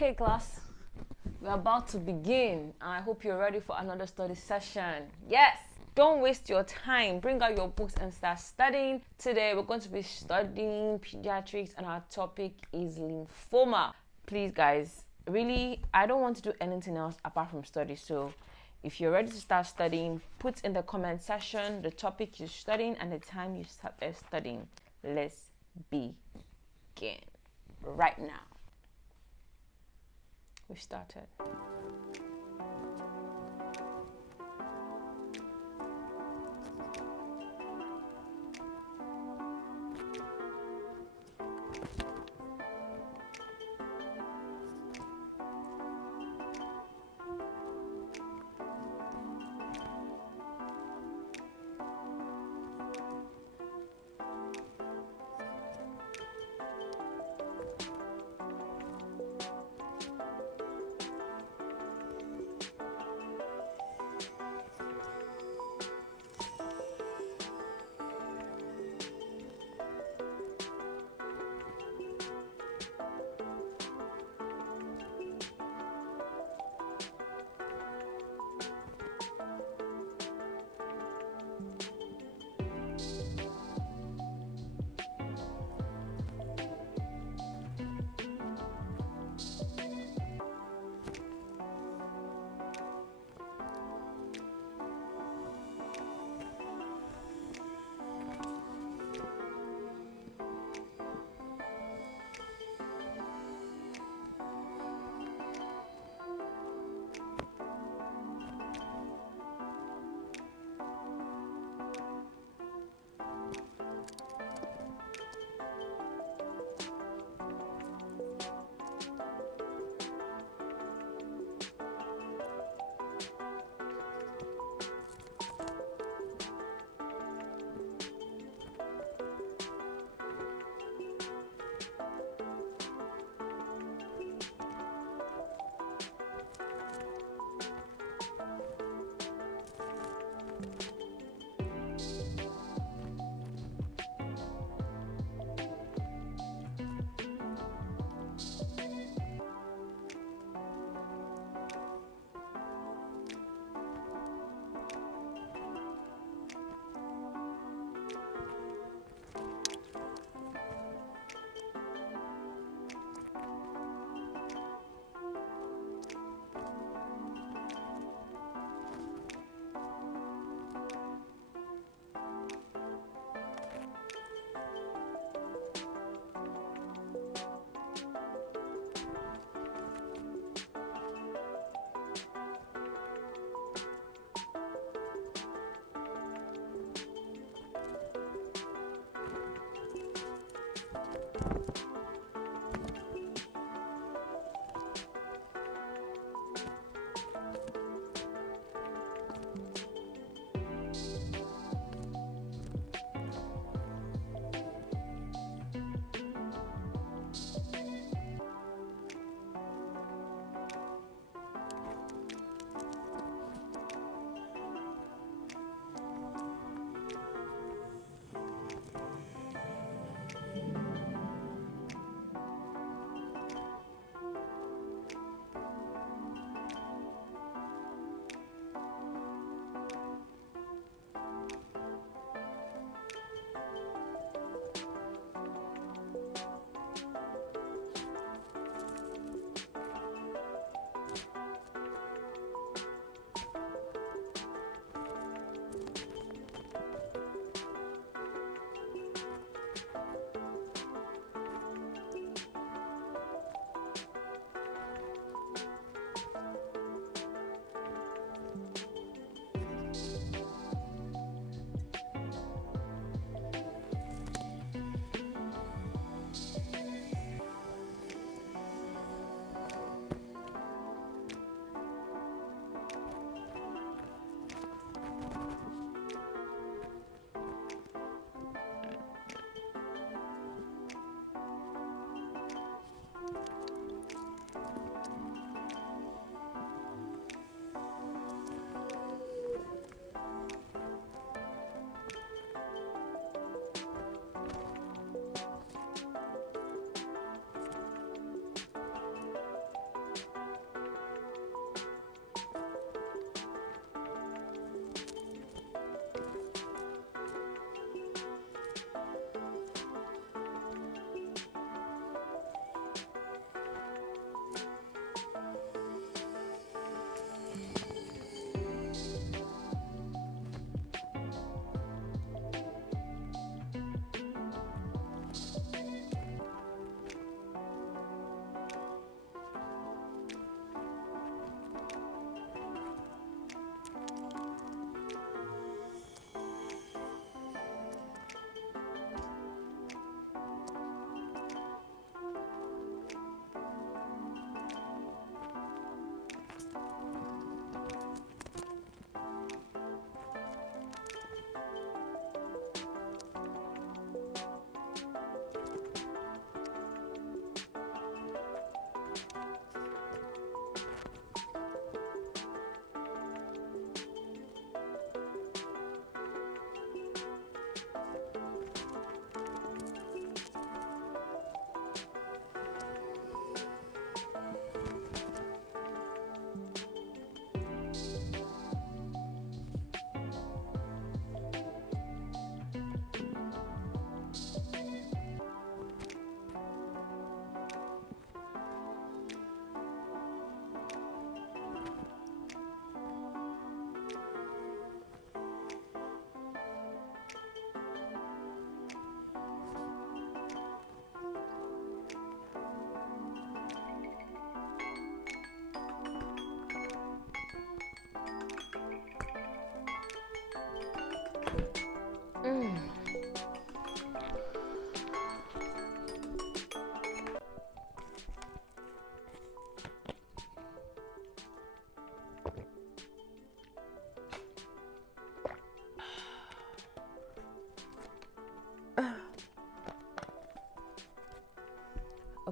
Okay, class, we're about to begin, and I hope you're ready for another study session. Yes, don't waste your time. Bring out your books and start studying. Today, we're going to be studying pediatrics, and our topic is lymphoma. Please, guys, really, I don't want to do anything else apart from study. So, if you're ready to start studying, put in the comment section the topic you're studying and the time you started studying. Let's begin right now. We started.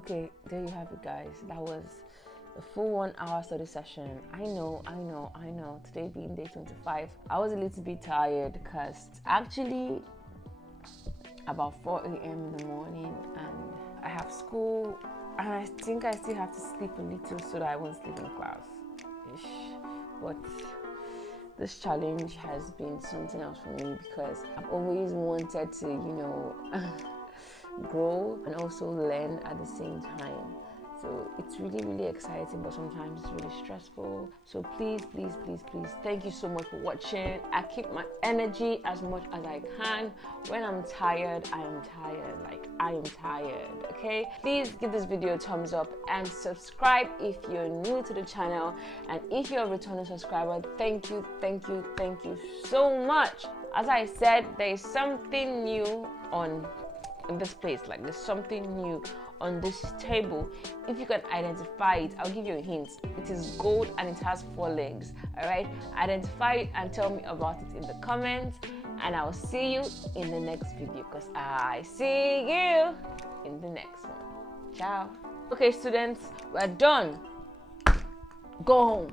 Okay, there you have it, guys. That was a full 1 hour study session. I know. Today being day 25, I was a little bit tired because actually about 4 a.m. in the morning, and I have school, and I think I still have to sleep a little so that I won't sleep in class. But this challenge has been something else for me because I've always wanted to, grow and also learn at the same time. So it's really, really exciting, but sometimes it's really stressful. So please, thank you so much for watching. I keep my energy as much as I can. When I'm tired, I am tired. Like, I am tired, okay? Please give this video a thumbs up and subscribe if you're new to the channel. And if you're a returning subscriber, thank you so much. As I said, there is something new in this place. Like, there's something new on this table. If you can identify it, I'll give you a hint. It is gold and it has 4 legs. All right, identify it and tell me about it in the comments, and I'll see you in the next video because I see you in the next one. Ciao. Okay, students, we're done. Go home.